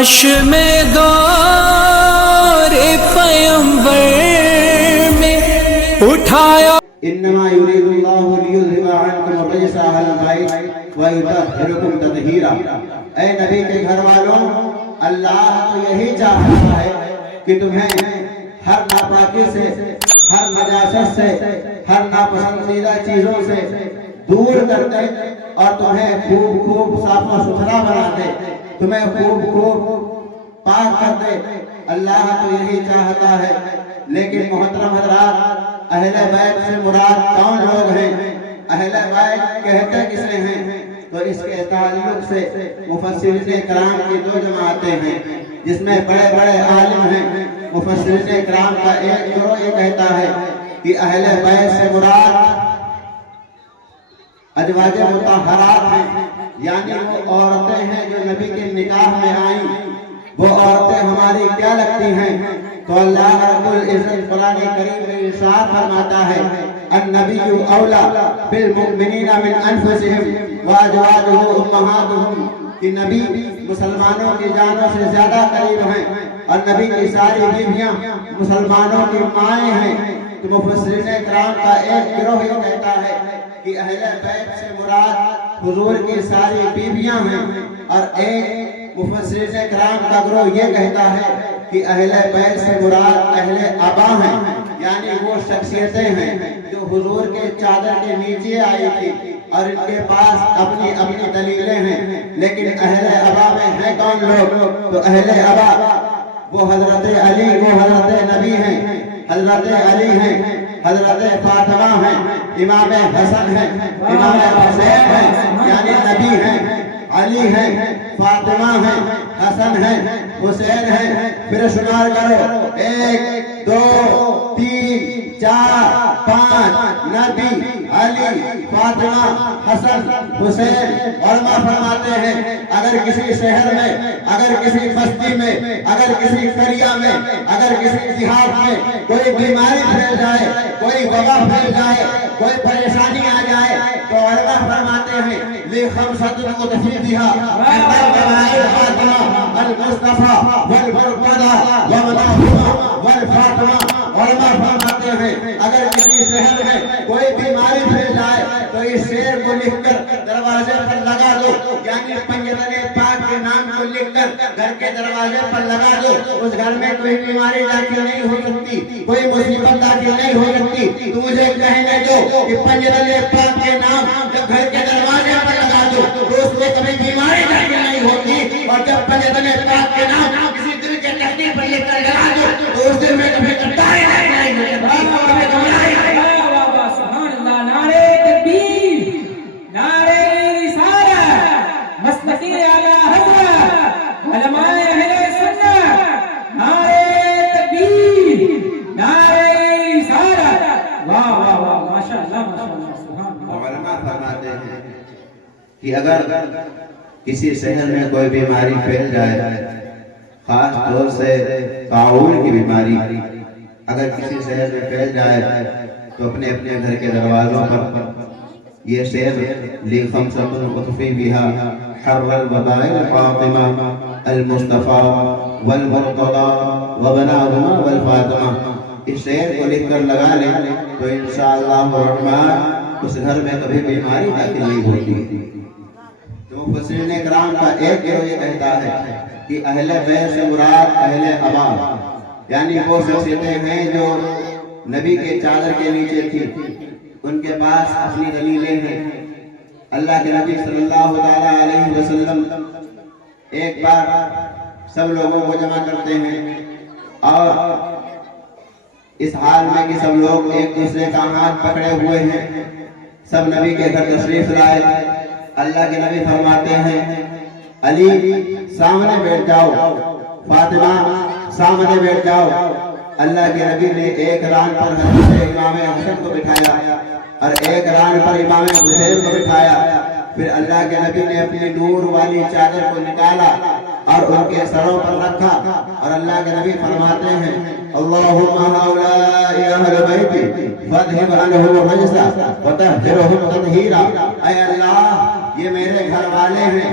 کاش میں دور پیمبر میں اٹھایا. انما يريد الله ليذهب عنكم الرجس اهل البيت ويطهركم تطهيرا. اے نبی کے گھر والوں، اللہ تو یہی چاہتا ہے کہ تمہیں ہر ناپاکی سے، ہر نجاست سے، ہر ناپسندیدہ چیزوں سے دور کر دے اور تمہیں خوب خوب صاف و ستھرا بنا دے، تمہیں خوب خوب پاک کر دے. اللہ تو یہی چاہتا ہے. لیکن محترم حضرات، اہل بیت سے مراد کون لوگ ہیں؟ اہل بیت کہتے کسے ہیں؟ تو اس کے تعلق سے مفسرین کرام کی دو جماعتیں ہیں جس میں بڑے بڑے عالم ہیں. مفسرین کرام کا ایک گروہ یہ کہتا ہے کہ اہل بیت سے مراد ازواج مطہرات ہیں، یعنی وہ عورتیں ہیں جو نبی کے نکاح میں آئیں. وہ عورتیں ہماری کیا لگتی ہیں؟ تو اللہ رب العزت قرآن کریم میں ارشاد فرماتا ہے النبی اولا بالمؤمنین من انفسہم وازواجہ امہاتہم، کہ نبی مسلمانوں کی جانوں سے زیادہ قریب ہیں اور نبی کی ساری بیویاں مسلمانوں کی مائیں ہیں. تو مفسرین کرام کا ایک گروہ یہ کہتا ہے کہ اہل بیت سے مراد حضور کی ساری بیویاں ہیں، اور ایک مفسرین کرام کا گروہ یہ کہتا ہے کہ اہل بیت سے مراد اہل ابا ہیں، یعنی وہ شخصیتیں ہیں جو حضور کے چادر کے نیچے آئی تھی اور ان کے پاس اپنی اپنی دلیلیں ہیں. لیکن اہل ابا میں ہیں کون لوگ؟ تو اہل ابا وہ حضرت علی، وہ حضرت نبی ہیں، حضرت علی ہیں، حضرت فاطمہ ہیں، امام حسن ہیں، امام حسین ہیں، یعنی نبی ہیں، علی ہیں، فاطمہ ہیں، حسن ہیں، حسین ہیں. پھر شمار کرو 1 2 3 4 5 نبی، علی، فاطمہ، حسن، حسین. علماء فرماتے ہیں اگر کسی شہر میں، اگر کسی بستی میں، اگر کسی قریہ میں، اگر کسی دیہات میں کوئی بیماری پھیل جائے، کوئی وبا پھیل جائے، کوئی پریشانی آ جائے، تو علماء فرماتے ہیں لِخَمْسَةٍ مُتَفِيدِهَا المصطفیٰ والمرتضیٰ ومناہما والفاطمہ. علماء فرماتے ہیں اگر کسی شہر میں کوئی بیماری پھیل جائے تو اس شعر کو لکھ کر دروازے پر لگا دو، یعنی پنجتن پاک کے نام کو لکھ کر گھر کے دروازے پر لگا دو. اس گھر میں کوئی بیماری داخل نہیں ہو سکتی، کوئی مصیبت داخل نہیں ہو سکتی. تو مجھے کہنے دو کہ پنجتن پاک کے نام جب گھر کے دروازے پر لگا دو تو اس میں کبھی بیماری داخل نہیں ہوتی. اور جب پنجتن پاک کے نام کسی دل کے تختے پر لکھ کر لگا دو تو اس دل میں کبھی کٹائی نہیں ہوتی، کبھی گھبراہٹ نہیں ہوتی. سبحان اللہ. نعرہ تکبیر، نعرہ رسالت، مسلکی اعلی حضرت، علماء اہل سنت. نعرہ تکبیر، نعرہ رسالت. واہ واہ واہ، ماشاءاللہ ماشاءاللہ. سبحان اللہ. علماء فرماتے ہیں کہ اگر کسی شہر میں کوئی بیماری پھیل جائے، خاص طور سے طاعون کی بیماری اگر کسی شہر میں پھیل جائے تو اپنے اپنے گھر کے دروازوں پر یہ شعر لِخَمْسَةٍ مُتَفِي بِهَا حَرَّ الْوَبَاءِ الْفَاطِمَةِ الْمُصْطَفَى وَالْمُرْتَضَى وَبَنَاهُمَا وَالْفَاطِمَةِ. اس شعر کو لکھ کر لگا لیں تو انشاءاللہ الرحمن اس گھر میں کبھی بیماری داخل نہیں ہوتی. تو مفسرین کرام کا ایک گروہ یہ کہتا ہے کہ اہل بیت سے مراد اہل ابا، یعنی وہ شخصیتیں ہیں جو نبی کے چادر کے نیچے تھی، ان کے پاس اپنی دلیلیں ہیں. اللہ کے نبی صلی اللہ علیہ وسلم ایک بار سب لوگوں کو جمع کرتے ہیں اور اس حال میں کہ سب لوگ ایک دوسرے کا ہاتھ پکڑے ہوئے ہیں، سب نبی کے گھر تشریف لائے. اللہ کے نبی فرماتے ہیں علی سامنے بیٹھ جاؤ، فاطمہ سامنے بیٹھ جاؤ. اللہ کے نبی نے ایک ران پر حضرت امام حسن کو بٹھایا اور ایک ران پر امام حسین کو بٹھایا. پھر اللہ کے نبی نے اپنی نور والی چادر کو نکالا اور ان کے سروں پر رکھا اور اللہ کے نبی فرماتے ہیں اللہم هؤلاء اہل بیتی فاذهب عنہم الرجس وطہرہم تطہیرا. اے اللہ یہ میرے گھر والے ہیں،